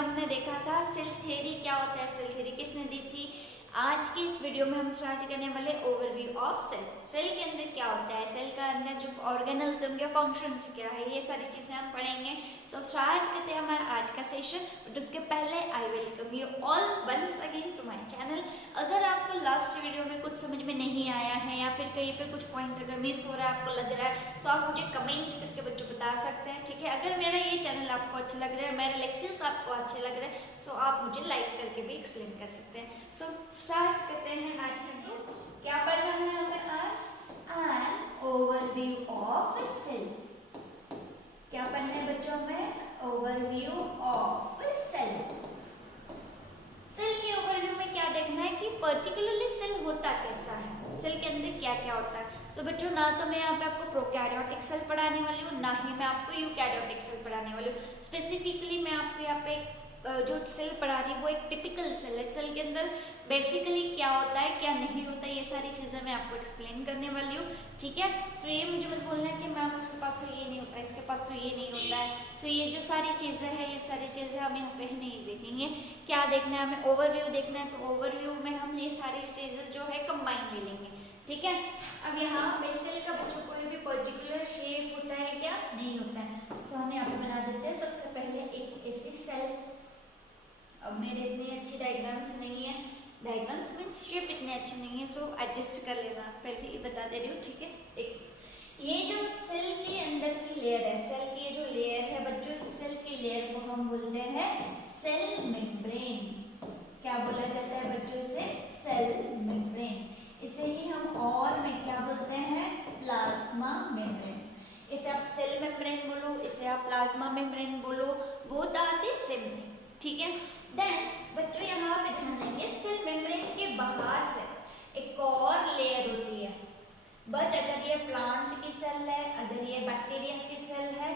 हमने देखा था सेल थ्योरी क्या होता है, सेल थ्योरी किसने दी थी। आज की इस वीडियो में हम स्टार्ट करने वाले ओवरव्यू ऑफ सेल। सेल के अंदर क्या होता है, सेल का अंदर जो ऑर्गेनिज्म के फंक्शंस क्या है, ये सारी चीजें हम पढ़ेंगे। सो स्टार्ट करते हैं हमारा आज का सेशन। बट उसके पहले I welcome you all once again to my channel. अगर आपको लास्ट वीडियो में कुछ समझ में नहीं आया है या फिर कहीं पे कुछ पॉइंट अगर मिस हो रहा है, आपको लग रहा है, तो आप मुझे कमेंट करके बच्चों बता सकते हैं, ठीक है। अगर मेरा ये चैनल आपको अच्छा लग रहा है, मेरे लेक्चर्स आपको अच्छे लग रहे हैं, सो आप मुझे लाइक करके भी एक्सप्लेन कर सकते हैं। सो स्टार्ट करते हैं आज का। क्या पढ़ना है हमें आज? An overview of cell. क्या पढ़ना है बच्चों में? Overview of cell. सेल के ओवरव्यू में क्या देखना है कि पर्टिकुलरली सेल होता कैसा है, सेल के अंदर क्या क्या होता है। तो बच्चों ना तो मैं यहाँ पे आपको प्रोकैरियोटिक सेल पढ़ाने वाली हूँ, ना ही मैं आपको यूकैरियोटिक सेल पढ़ाने वाली हूँ। स्पेसिफिकली मैं आपको यहाँ पे जो सेल पढ़ा रही हूँ वो एक टिपिकल सेल है। सेल के अंदर बेसिकली क्या होता है, क्या नहीं होता है, ये सारी चीज़ें मैं आपको एक्सप्लेन करने वाली हूँ, ठीक है। तो ये मुझे मत बोलना है कि मैम उसके पास तो ये नहीं होता है, इसके पास तो ये नहीं होता है। सो ये जो सारी चीज़ें हैं, ये सारी चीज़ें हम यहाँ पे नहीं देखेंगे। क्या देखना है हमें? ओवरव्यू देखना है। तो ओवरव्यू में हम ये सारी चीज़ें जो है कंबाइन ले लेंगे, ठीक है। अब यहाँ पे सेल का बच्चों कोई भी पर्टिकुलर शेप होता है क्या? नहीं होता है। सो हम यहाँ पे बना देते हैं सबसे पहले एक ऐसी सेल। अब मेरे इतनी अच्छी डायग्राम्स नहीं है, डायग्राम्स मीन्स शेप इतने अच्छे नहीं है, सो एडजस्ट कर लेना, पहले ही बता दे रही हूँ, ठीक है। एक ये जो सेल के अंदर की लेयर है, सेल की ये जो लेयर है बच्चों, सेल की लेयर को हम बोलते हैं सेल मेम्ब्रेन। क्या बोला जाता है बच्चों से? Cell membrane. इसे ही हम और में क्या बोलते हैं? Plasma membrane. इसे आप सेल मेम्ब्रेन बोलो, इसे आप प्लाज्मा मेम्ब्रेन बोलो, both are the same thing, ठीक है। देन बच्चों यहाँ पे ध्यान देंगे, सेल मेम्ब्रेन के बाहर से एक और लेयर होती है। बट अगर ये प्लांट की सेल है, अगर ये बैक्टीरिया की सेल है,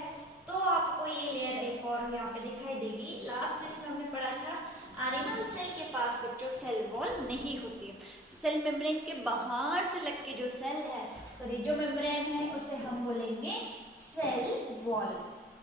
तो आपको ये लेयर एक और यहाँ पे दिखाई देगी। लास्ट इसमें हमने पढ़ा था एनिमल सेल के पास बच्चों सेल वॉल नहीं होती है। सेल मेम्ब्रेन के बाहर से लग के जो सेल है, सॉरी जो मेम्ब्रेन है, उसे हम बोलेंगे सेल वॉल।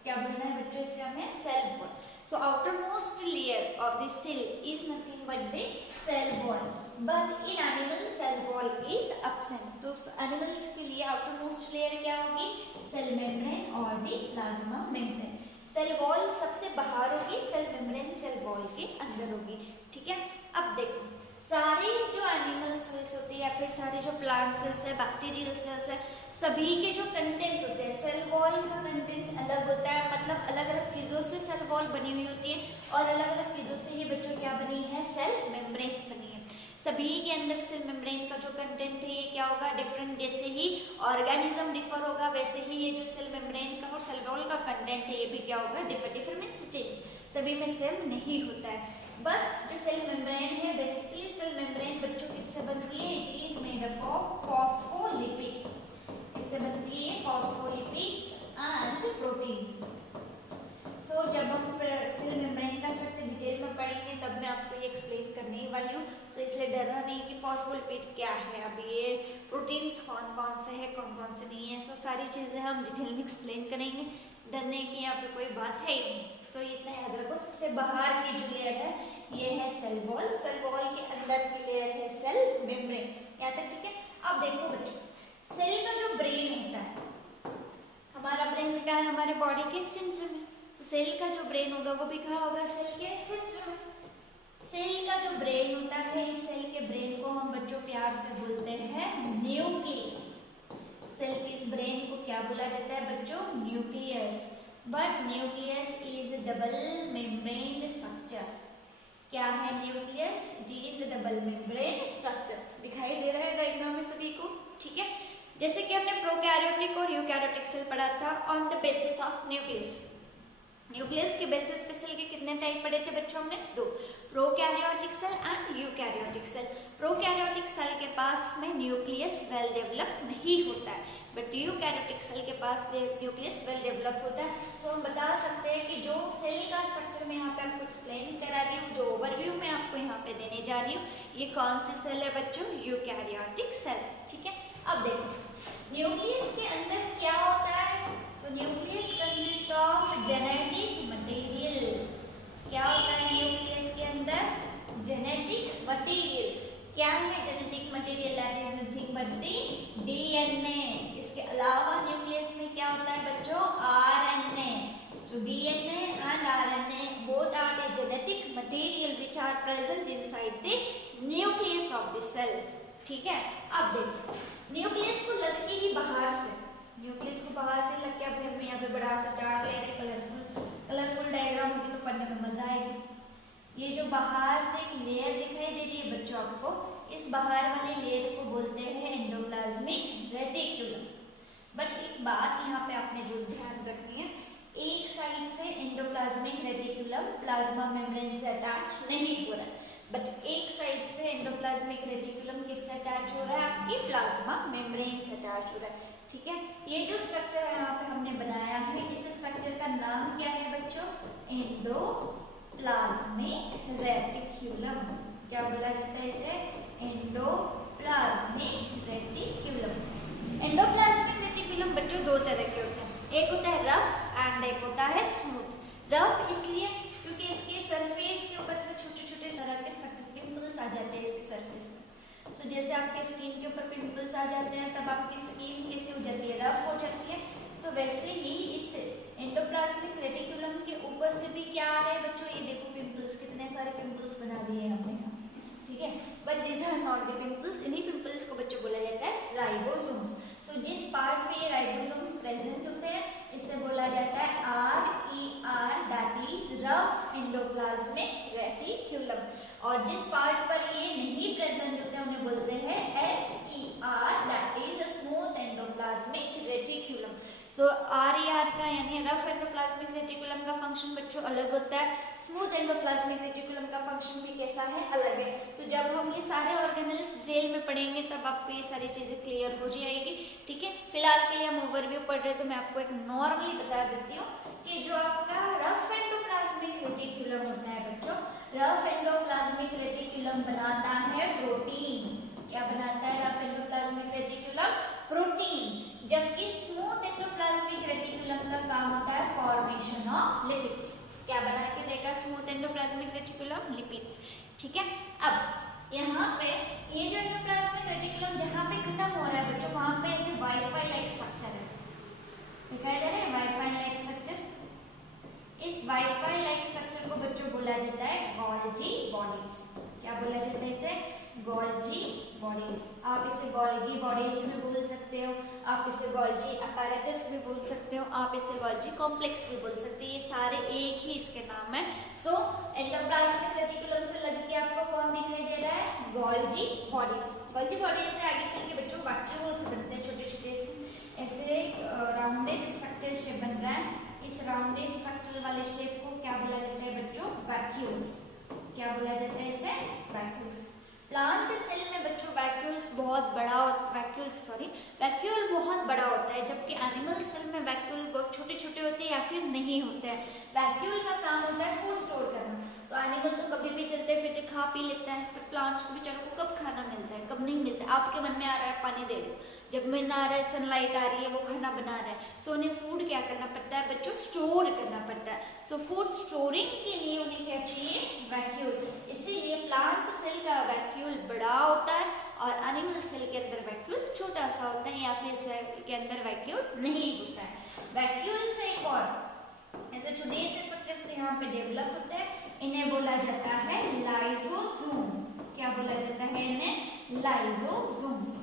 क्या बोलना है बच्चों इसे हमें? Cell wall. So outermost layer of the cell is nothing but the cell wall, but in animal cell wall is absent. तो animals के लिए outermost layer क्या होगी? Cell membrane और the plasma membrane. Cell wall सबसे बाहर होगी, cell membrane cell wall के अंदर होगी, ठीक है। अब देखो सारे जो एनिमल सेल्स होती है या फिर सारे जो प्लांट सेल्स है, बैक्टीरियल सेल्स है, सभी के जो कंटेंट होते हैं, सेल वॉल का कंटेंट अलग होता है, मतलब अलग अलग चीज़ों से सेल वॉल बनी हुई होती है और अलग अलग चीज़ों से ही बच्चों क्या बनी है? सेल मेम्ब्रेन बनी है। सभी के अंदर सेल मेम्ब्रेन का जो कंटेंट है ये क्या होगा? डिफरेंट। जैसे ही ऑर्गेनिज्म डिफर होगा वैसे ही ये जो सेल मेम्ब्रेन का और सेल वॉल का कंटेंट है ये भी क्या होगा? Differ means change. सभी में सेम नहीं होता है। बट जो सेल मेम्ब्रेन है, बेसिकली सेल मेम्ब्रेन बच्चों किससे बनती है? It is made up of phospholipid. इससे बनती है फॉस्फोलिपिड्स एंड प्रोटीन्स। सो जब हम सेल मेम्ब्रेन का स्ट्रक्चर डिटेल में पढ़ेंगे तब मैं आपको ये एक्सप्लेन करने ही वाली हूँ। सो इसलिए डरना नहीं कि फॉस्फोलिपिड क्या है, अब ये प्रोटीन्स कौन कौन से है, कौन कौन से नहीं है। सो सारी चीज़ें हम डिटेल में एक्सप्लेन करेंगे, डरने की यहाँ पे कोई बात है ही नहीं। तो इतना याद रखो, सबसे बाहर की जो लेयर है ये है सेल वॉल, सेल वॉल के अंदर की लेयर है सेल मेम्ब्रेन। यहाँ तक ठीक है। अब देखो बच्चों, सेल का जो ब्रेन होता है, हमारा ब्रेन क्या है? हमारे बॉडी के सेंटर में। तो सेल का जो ब्रेन होगा वो भी कहाँ होगा? सेल के सेंटर में। सेल का जो ब्रेन होता है, इस सेल के ब्रेन को हम बच्चों प्यार से बोलते हैं न्यूक्लियस। सेल के इस ब्रेन को क्या बोला जाता है बच्चों? Nucleus. But nucleus is double membrane structure. क्या है nucleus? It is double membrane structure. दिखाई दे रहा है डायग्राम में सभी को, ठीक है। जैसे कि हमने प्रोकैरियोटिक और यूकैरियोटिक सेल पढ़ा था on the basis of nucleus. Nucleus के बेसिस पे सेल के कितने टाइप पढ़े थे बच्चों? हमने दो, prokaryotic cell and eukaryotic cell. Prokaryotic cell के पास में न्यूक्लियस वेल डेवलप नहीं होता है, बट यूकैरियोटिक सेल के पास न्यूक्लियस वेल डेवलप होता है। सो हम बता सकते हैं कि जो सेल का स्ट्रक्चर मैं यहाँ पे आपको एक्सप्लेन करा रही हूँ, जो ओवरव्यू मैं आपको यहाँ पे देने जा रही हूँ, ये कौन सी सेल है बच्चों? यूकैरियोटिक सेल, ठीक है। अब देखो न्यूक्लियस के अंदर क्या होता है। So nucleus consist of genetic material. क्या होता है material that is nothing but the DNA. इसके अलावा न्यूक्लियस में क्या होता है बच्चों, RNA. So DNA and RNA both are the genetic material which are present inside the nucleus of the cell. ठीक है, अब देखो न्यूक्लियस को लग के ही बाहर से, न्यूक्लियस को बाहर से लग के, अब हम यहाँ पे बड़ा सा चार्ट ले रहे, कलरफुल डायग्राम होगी तो पढ़ने में मजा आएगी। ये जो बाहर से एक लेयर दिखाई दे रही है बच्चों आपको, इस बाहर वाले लेयर को बोलते हैं एंडोप्लाज्मिक रेटिकुलम। बट एक बात यहाँ पे आपने जो ध्यान रखनी है, एक साइड से एंडोप्लाज्मिक रेटिकुलम प्लाज्मा मेम्ब्रेन से अटैच नहीं हो रहा है, बट एक साइड से एंडोप्लाज्मिक रेटिकुलम किससे अटैच हो रहा है, आपकी प्लाज्मा मेम्ब्रेन से अटैच हो रहा है। ठीक है, ये जो स्ट्रक्चर है यहाँ पे हमने बनाया है, इस स्ट्रक्चर का नाम क्या है बच्चों, एंडोप्लाज्मिक रेटिकुलम। क्या बोला जाता है इसे, एंडोप्लाज्मिक रेटिकुलम। एंडोप्लाज्मिक रेटिकुलम बच्चों दो तरह के होते हैं, एक होता है रफ एंड एक होता है स्मूथ। रफ इसलिए क्योंकि इसके सरफेस के ऊपर से छोटे छोटे तरह के स्ट्रक्चर पिंपल्स आ जाते हैं इसके सरफेस में। सो जैसे आपके स्किन के ऊपर पिंपल्स आ जाते हैं तब आपकी स्किन कैसे हो जाती है, रफ हो जाती है। सो वैसे ही इस एंडोप्लाज्मिक रेटिकुलम के ऊपर से भी क्या आ रहा है बच्चों, ये देखो पिंपल्स, कितने सारे पिंपल्स बना दिए हमने यहाँ। ठीक है, but this are not the pimples, इन्हीं पिंपल्स को बच्चों बोला जाता है राइबोसोम्स। सो जिस पार्ट पे ये राइबोसोम्स प्रेजेंट होते हैं इसे बोला जाता है RER, that is rough endoplasmic reticulum. और जिस पार्ट पर ये नहीं प्रेजेंट होते हैं उन्हें बोलते हैं SER, that is smooth endoplasmic reticulum. So RER का यानी रफ एंडोप्लाज्मिक रेटिकुलम का फंक्शन बच्चों अलग होता है, स्मूथ एंडोप्लाज्मिक रेटिकुलम का फंक्शन भी कैसा है, अलग है। सो जब हम ये सारे ऑर्गेनल्स डिटेल में पढ़ेंगे तब आपको ये सारी चीजें क्लियर हो जाएगी। ठीक है, फिलहाल के लिए हम ओवरव्यू पढ़ रहे हैं तो मैं आपको एक नॉर्मली बता देती हूँ कि जो आपका रफ एंडोप्लाज्मिक रेटिकुलम होता है बच्चों, रफ एंडोप्लाज्मिक रेटिकुलम बनाता है प्रोटीन। क्या बनाता है रफ एंडोप्लाज्मिक रेटिकुलम, प्रोटीन। जबकि स्मूथ एंडोप्लाज्मिक रेटिकुलम का काम होता है फॉर्मेशन ऑफ लिपिड्स। क्या बना के देगा स्मूथ एंडोप्लाज्मिक रेटिकुलम, लिपिड्स। ठीक है, अब यहाँ पे ये जो एंडोप्लाज्मिक रेटिकुलम जहाँ पे खत्म हो रहा है बच्चों, वहाँ पे ऐसे वाईफाई लाइक स्ट्रक्चर है, दिखाई दे रहा है वाईफाई लाइक स्ट्रक्चर। इस वाईफाई लाइक स्ट्रक्चर को बच्चों बोला जाता है गोल्जी बॉडीज। क्या बोला जाता है इसे, गोल्जी बॉडीज। आप इसे गोल्गी बॉडीज भी बोल सकते हो, आप इसे गोल्जी अपैरेटस भी बोल सकते हो, आप इसे गोल्जी कॉम्प्लेक्स भी बोल सकते हो, ये सारे एक ही इसके नाम है। सो एंडोप्लाज्मिक रेटिकुलम से लग के आपको कौन दिखाई दे रहा है, गोल्जी बॉडीज। गोल्जी बॉडीज से आगे चल के बच्चों वैक्यूल्स बनते हैं, छोटे छोटे से ऐसे राउंडेड स्ट्रक्चर शेप बन रहा है। इस राउंडेड स्ट्रक्चर वाले शेप को क्या बोला जाता है बच्चों, वैक्यूल्स। क्या बोला जाता है इसे, वैक्यूल्स। प्लांट सेल में बच्चों वैक्यूल बहुत बड़ा होता है, जबकि एनिमल सेल में वैक्यूल बहुत छोटे छोटे होते हैं या फिर नहीं होते हैं। वैक्यूल का काम होता है फूड स्टोर करना। तो एनिमल तो कभी भी चलते फिरते खा पी लेता है, पर प्लांट्स को बेचारों को कब खाना मिलता है, कब नहीं मिलता है। आपके मन में आ रहा है पानी दे दो, जब मन आ रहा है सनलाइट आ रही है वो खाना बना रहा है। सो उन्हें फूड क्या करना पड़ता है बच्चों, स्टोर करना पड़ता है। सो फूड स्टोरिंग के लिए उन्हें क्या चाहिए, वैक्यूल। इसीलिए प्लांट सेल का वैक्यूल बड़ा होता है और एनिमल सेल के अंदर वैक्यूल छोटा सा होता है, या फिर सेल के अंदर वैक्यूल नहीं होता है। वैक्यूल से एक और ऐसे छोटे से स्ट्रक्चर से यहाँ पे डेवलप होते हैं, इन्हें बोला जाता है लाइसोसोम। क्या बोला जाता है इन्हें, लाइसोसोम्स।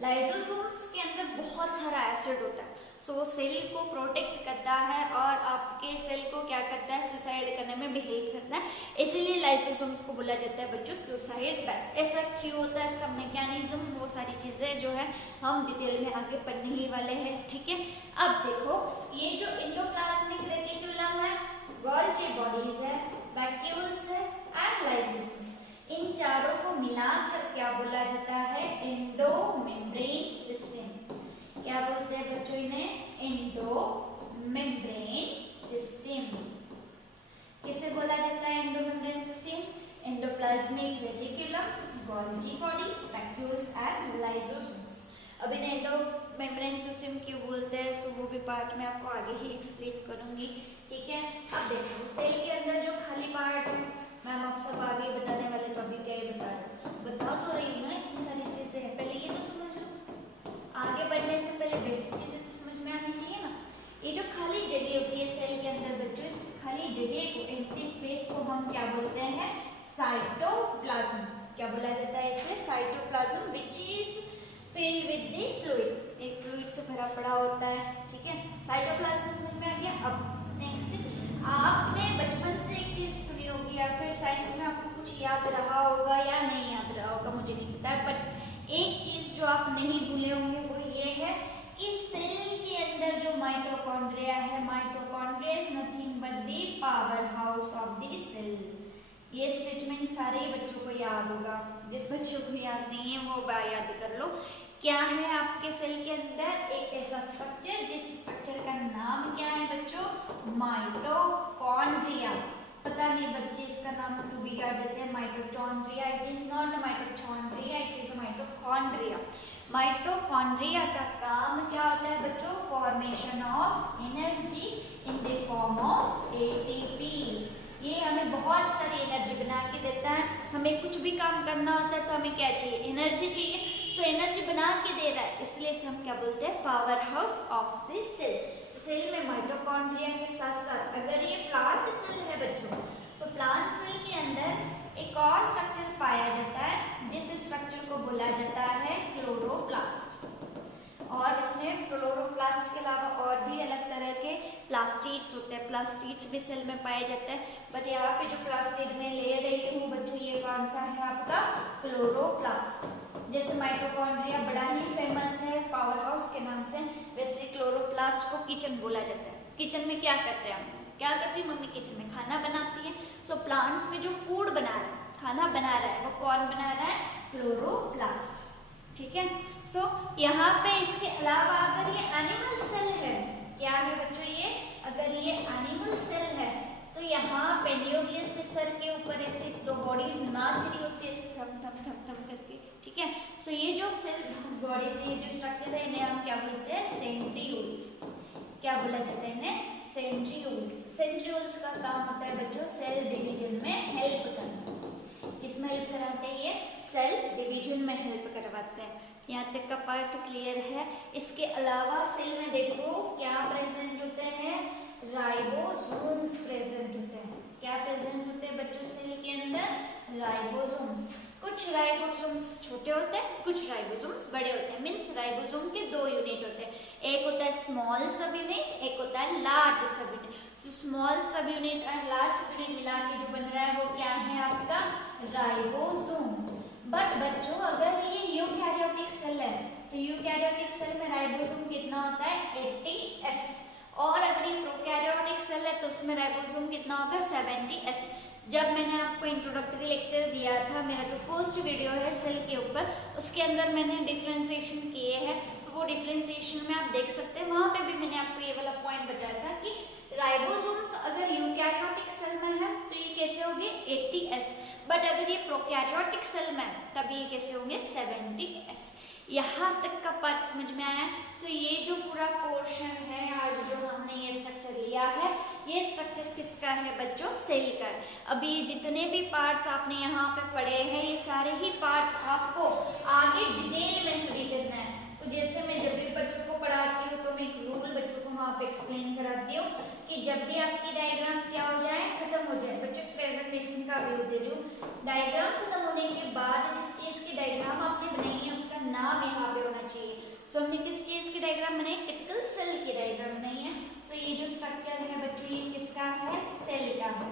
लाइसोसोम्स के अंदर बहुत सारा एसिड होता है। सो सेल को प्रोटेक्ट करता है और आपके सेल को क्या करता है, सुसाइड करने में भी हेल्प करता है। इसीलिए लाइसोसोम्स को बोला जाता है बच्चों सुसाइड बैग। ऐसा क्यों होता है, इसका मैकेनिज्म, वो सारी चीज़ें जो है हम डिटेल में आगे पढ़ने ही वाले हैं। ठीक है, अब देखो ये जो एंडोप्लाज्मिक रेटिकुलम है, गोल्जी बॉडीज है, वैक्यूल्स है एंड लाइसोसोम्स, इन चारों को मिलाकर क्या बोला जाता है, एंडोमेम्ब्रेन सिस्टम। क्या बोलते हैं बच्चों इन्हें, एंडोमेम्ब्रेन सिस्टम। किसे बोला जाता है endomembrane system, endoplasmic reticulum, Golgi bodies, vacuoles and lysosomes. अब इन्हें एंडोमेम्ब्रेन सिस्टम क्यों बोलते हैं, सो वो भी पार्ट में आपको आगे ही एक्सप्लेन करूंगी। ठीक है, अब देखो सेल के अंदर जो खाली पार्ट है मैम आप सब आगे बताने वाले, तो अभी क्या ही बता रहे हो, बता तो रही हूँ ना, इतनी सारी चीजें हैं, पहले ये तो समझ लो। आगे बढ़ने से पहले बेसिक चीजें तो समझ में आनी चाहिए ना। ये जो खाली जगह होती है सेल के अंदर बच्चों, इस खाली जगह को, एम्प्टी स्पेस को हम क्या बोलते हैं, साइटोप्लाज्म। क्या बोला जाता है इसे, cytoplasm, which is filled with the fluid, एक फ्लूइड से भरा पड़ा होता है, ठीक है। साइटोप्लाज्म समझ में आ गया। अब नेक्स्ट, आपने बचपन से एक चीज सुनी होगी या फिर साइंस में आपको कुछ याद रहा होगा या नहीं याद रहा होगा, मुझे नहीं पता है, बट एक चीज जो आप नहीं भूले होंगे वो ये है कि सेल के अंदर जो माइटोकॉन्ड्रिया है, mitochondria is nothing but the power house of the cell. ये स्टेटमेंट सारे बच्चों को याद होगा, जिस बच्चों को याद नहीं है वो याद कर लो। क्या है आपके सेल के अंदर, एक ऐसा स्ट्रक्चर जिस स्ट्रक्चर का नाम क्या है बच्चों, माइटोकॉन्ड्रिया। पता नहीं बच्चे इसका नाम क्यों बिगाड़ देते हैं, mitochondria, it is not mitochondria, it is mitochondria. Mitochondria का काम क्या होता है बच्चों, formation of energy in the form of ATP. ये हमें बहुत सारी एनर्जी बना के देता है। हमें कुछ भी काम करना होता है तो हमें क्या चाहिए, एनर्जी चाहिए। सो एनर्जी बना के दे रहा है, इसलिए इसे हम क्या बोलते हैं, power house of the cell. So cell में माइटोकॉन्ड्रिया के साथ साथ अगर ये प्लांट सेल है बच्चों, सो प्लांट सेल के अंदर एक और स्ट्रक्चर पाया जाता है, जिस स्ट्रक्चर को बोला जाता है क्लोरोप्लास्ट। और इसमें क्लोरोप्लास्ट के अलावा और भी अलग तरह के प्लास्टिड्स होते हैं, प्लास्टिड्स भी सेल में पाए जाते हैं, बट यहाँ पे जो प्लास्टिड में ले रही हूँ बच्चों, ये कौन सा है आपका, क्लोरोप्लास्ट। जैसे माइटोकॉन्ड्रिया बड़ा ही फेमस है पावर हाउस के नाम से, वैसे क्लोरोप्लास्ट को किचन बोला जाता है। किचन में क्या करते हैं हम, क्या करती है मम्मी, किचन में खाना बनाती है। सो प्लांट्स में जो फूड बना रहा है, खाना बना रहा है, वो कौन बना रहा है, क्लोरोप्लास्ट, ठीक है। सो यहाँ पे इसके अलावा अगर ये एनिमल सेल है, क्या है बच्चों ये, अगर ये एनिमल सेल है तो यहाँ पे न्यूक्लियस के सर के ऊपर ऐसे दो बॉडीज नाच रही होती है, थम थम थम थम करके, ठीक है। सो ये जो सेल बॉडीज, ये जो स्ट्रक्चर है, इन्हें हम क्या बोलते हैं, सेंट्रीओल्स। क्या बोला जाता है इन्हें, सेंट्रीओल्स। सेंट्रीओल्स का काम होता है बच्चों सेल डिवीजन में हेल्प करना। किसमें हेल्प कराते हैं, ये सेल डिवीजन में हेल्प करवाते हैं। यहाँ तक का पार्ट क्लियर है। इसके अलावा सेल में देखो क्या प्रेजेंट होते हैं, राइबोसोम्स प्रेजेंट होते हैं। क्या प्रेजेंट होते हैं बच्चों सेल के अंदर, राइबोसोम्स। कुछ राइबोसोम्स छोटे होते हैं, कुछ राइबोसोम्स बड़े होते हैं। मीन्स राइबोसोम के दो यूनिट होते हैं, एक होता है स्मॉल सब यूनिट, एक होता है लार्ज सब यूनिट। तो स्मॉल सब यूनिट और लार्ज सब यूनिट मिला के जो बन रहा है वो क्या है आपका, राइबोसोम। बट बच्चों अगर ये यूकैरियोटिक सेल है तो यूकैरियोटिक सेल में राइबोसोम कितना होता है, 80S। और अगर ये प्रोकैरियोटिक सेल है तो उसमें राइबोसोम कितना होगा, 70S। जब मैंने आपको इंट्रोडक्टरी लेक्चर दिया था, मेरा जो फर्स्ट वीडियो है सेल के ऊपर, उसके अंदर मैंने डिफ्रेंसिएशन किए हैं। तो वो डिफ्रेंसिएशन में आप देख सकते हैं, वहाँ पे भी मैंने आपको ये वाला पॉइंट बताया था कि राइबोसोम्स अगर यूकैरियोटिक सेल में है तो ये कैसे होंगे, 80S। बट अगर ये प्रोकैरियोटिक सेल में है तब ये कैसे होंगे, 70S। यहाँ तक का पार्ट समझ में आया। सो ये जो पूरा पोर्शन है आज जो हमने ये स्ट्रक्चर लिया है, ये स्ट्रक्चर किसका है बच्चों, सेल का है। अभी जितने भी पार्ट्स आपने यहाँ पे पढ़े हैं, ये सारे ही पार्ट्स आपको आगे डिटेल में स्टडी करना है। सो जैसे मैं जब भी बच्चों को पढ़ाती हूँ तो मैं एक रूल बच्चों को वहाँ पे एक्सप्लेन कराती हूँ कि जब भी आपकी डायग्राम क्या हो जाए, खत्म हो जाए। बच्चों प्रेजेंटेशन का व्यू दे रही हूँ, डायग्राम खत्म होने के बाद जिस चीज की डायग्राम आपने बनाई है उसका नाम यहाँ पे होना चाहिए। सो हमने किस चीज की डायग्राम बनाई, टिपिकल सेल की डायग्राम बनाई है। सो ये जो स्ट्रक्चर है बच्चों ये किसका है, सेल का है।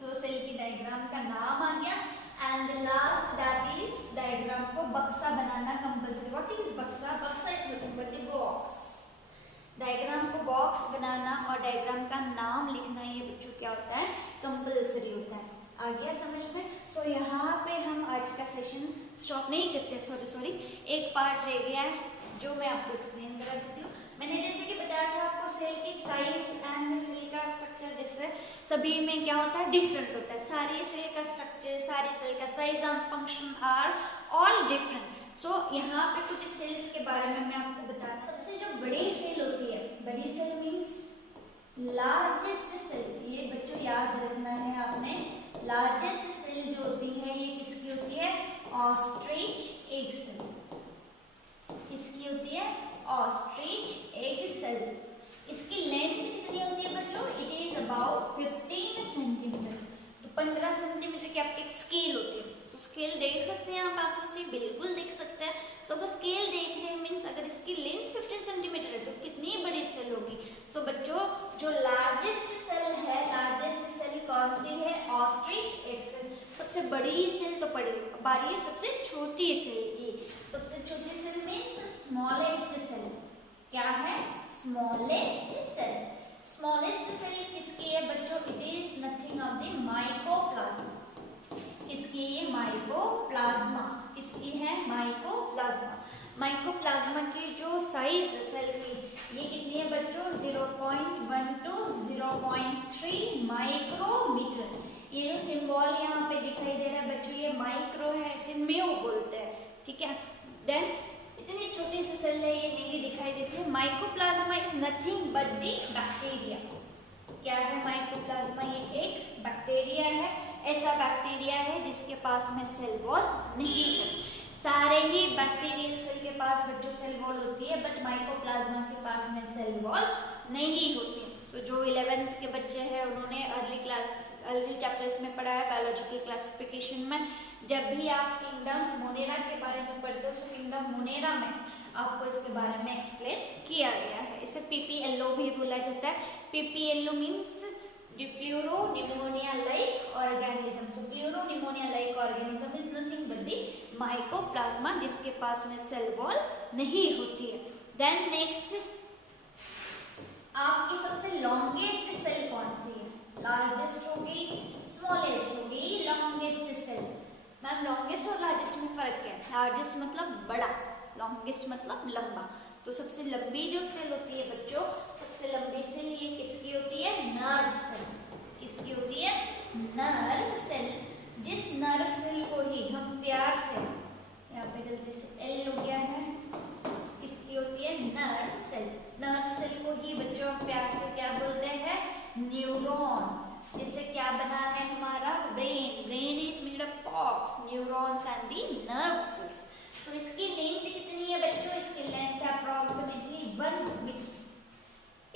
तो सेल की डायग्राम का नाम आ गया। And last that is diagram को बक्सा बनाना कंपल्सरी। व्हाट इज बक्सा, बक्सा is nothing but the box. Diagram को बॉक्स बनाना और डायग्राम का नाम लिखना ये बच्चों क्या होता है, कंपल्सरी होता है। आ गया समझ में। सो यहाँ पे हम आज का सेशन स्टॉप नहीं करते, सॉरी एक पार्ट रह गया है जो मैं आपको एक्सप्लेन करा देती हूँ। मैंने जैसे कि बताया था आपको सेल की साइज एंड सेल का स्ट्रक्चर जैसे सभी में क्या होता है, डिफरेंट होता है। सारी सेल का स्ट्रक्चर, सारी सेल का size and function are all different. So यहाँ पे कुछ सेल्स के बारे में मैं आपको बता, सबसे जो बड़ी सेल होती है, बड़ी सेल मीन्स लार्जेस्ट सेल, ये बच्चों याद रखना है आपने, लार्जेस्ट सेल जो होती है ये किसकी होती है? Ostrich egg cell. किसकी होती है? Ostrich egg cell. इसकी लेंथ कितनी होती है बच्चों? It is about 15 centimetre. तो 15 सेंटीमीटर की आपकी एक स्केल होती है। सो स्केल देख सकते हैं आप आंखों से, बिल्कुल देख सकते हैं। सो अगर स्केल देख रहे हैं मीन्स अगर इसकी लेंथ 15 सेंटीमीटर है तो कितनी बड़ी सेल होगी? सो बच्चों जो लार्जेस्ट सेल है, लार्जेस्ट सेल कौन सी है? Ostrich egg cell. सबसे बड़ी सेल तो पड़ी, बारी है सबसे छोटी सेल की। सबसे छोटी सेल मीन्स स्मॉलेस्ट सेल। क्या है? Smallest cell. स्मॉलेस्ट सेल किसकी है बच्चों? It is nothing of the mycoplasma. किसकी है? माइकोप्लाज्मा। किसकी है? माइकोप्लाज्मा। माइकोप्लाज्मा की जो साइज है सेल की ये कितनी है बच्चों? 0.1 to 0.3 माइक्रोमीटर। ये जो सिंबल यहाँ पे दिखाई दे रहा है बच्चों ये माइक्रो है, इसे म्यू बोलते हैं, ठीक है। देन इतनी छोटी सी सेल है ये नहीं दिखाई देती है। Mycoplasma is nothing but the bacteria. क्या है माइकोप्लाज्मा? ये एक बैक्टीरिया है। ऐसा बैक्टीरिया है जिसके पास में सेल वॉल नहीं है। सारे ही बैक्टीरियल सेल के पास बच्चों सेल वॉल होती है बट माइकोप्लाज्मा के पास में सेल वॉल नहीं होती। तो जो 11th के बच्चे हैं उन्होंने अर्ली चैप्टर्स में पढ़ा है बायोलॉजिकल क्लासिफिकेशन में। जब भी आप किंगडम मोनेरा के बारे में पढ़ते हो तो किंगडम मोनेरा में आपको इसके बारे में एक्सप्लेन किया गया है। इसे PPLO भी बोला जाता है। PPLO means pleuropneumonia like organism. So pleuropneumonia like organism is nothing but the mycoplasma जिसके पास में सेल वॉल नहीं होती है। देन नेक्स्ट आपकी सबसे लॉन्गेस्ट सेल कौन सी है? लार्जेस्ट होगी, स्मॉलेस्ट होगी, लॉन्गेस्ट सेल। मैम लॉन्गेस्ट और लार्जेस्ट में फर्क क्या है? लार्जेस्ट मतलब बड़ा, लॉन्गेस्ट मतलब लंबा। तो सबसे लंबी जो सेल होती है बच्चों, सबसे लंबी सेल ये किसकी होती है? Nerve cell. किसकी होती है? Nerve cell. जिस नर्व सेल को ही हम प्यार से, यहाँ पे गलती से एल हो गया है, किसकी होती है? Nerve cell. नर्व सेल को ही बच्चों हम प्यार से क्या बोलते हैं? न्यूरॉन। जिससे क्या बना है हमारा? Brain. Brain is made up of neurons and the nerve cells. तो इसकी लेंथ कितनी है बच्चों? इसकी लेंथ है अप्रोक्सीमेटली 1 मीटर।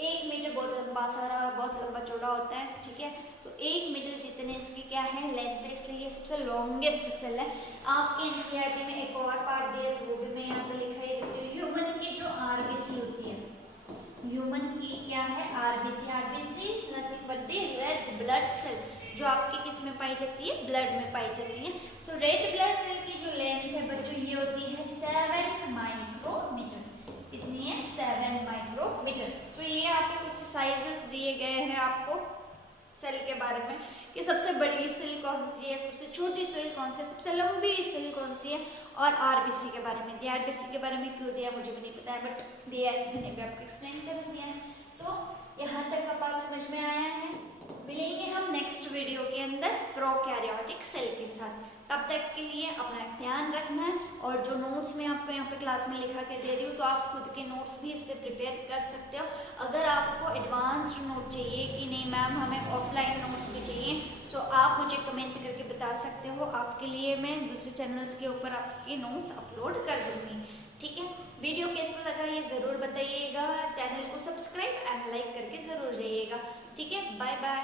1 मीटर बहुत लंबा सारा, बहुत लंबा चौड़ा होता है, ठीक है। सो 1 मीटर जितने इसकी क्या है? लेंथ है, इसलिए ये सबसे लॉन्गेस्ट सेल है। आपके एनसीईआरटी में एक और पार्ट दिया था वो भी मैं यहाँ पे लिखा ही देती हूँ। ह्यूमन की जो आरबीसी होती है, ह्यूमन की क्या है? RBC. RBC is nothing but the red blood cell जो आपके किस में पाई जाती है? ब्लड में पाई जाती है। सो रेड ब्लड सेल की जो लेंथ है बच्चों ये होती है 7 माइक्रोमीटर। कितनी है? 7 माइक्रोमीटर। तो ये आपके कुछ साइजेस दिए गए हैं आपको सेल के बारे में कि सबसे बड़ी सेल कौन सी है, सबसे छोटी सेल कौन सी है, सबसे लंबी सेल कौन सी है, और आरबीसी के बारे में दिया। आरबीसी के बारे में क्यों दिया मुझे भी नहीं पता है बट दिया है, मैंने भी आपको एक्सप्लेन कर दिया है। सो यहाँ तक का बात समझ में आया है। मिलेंगे हम नेक्स्ट वीडियो के अंदर प्रोकैरियोटिक सेल के साथ। तब तक के लिए अपना ध्यान रखना है। और जो नोट्स मैं आपको यहाँ पे क्लास में लिखा के दे रही हूँ तो आप खुद के नोट्स भी इससे प्रिपेयर कर सकते हो। अगर आपको एडवांस्ड नोट चाहिए कि नहीं मैम हमें ऑफलाइन नोट्स भी चाहिए, सो आप मुझे कमेंट करके बता सकते हो। आपके लिए मैं दूसरे चैनल्स के ऊपर आपके नोट्स अपलोड कर दूँगी, ठीक है। वीडियो कैसा लगा ये ज़रूर बताइएगा। चैनल को सब्सक्राइब एंड लाइक करके ज़रूर जाइएगा, ठीक है। Bye bye.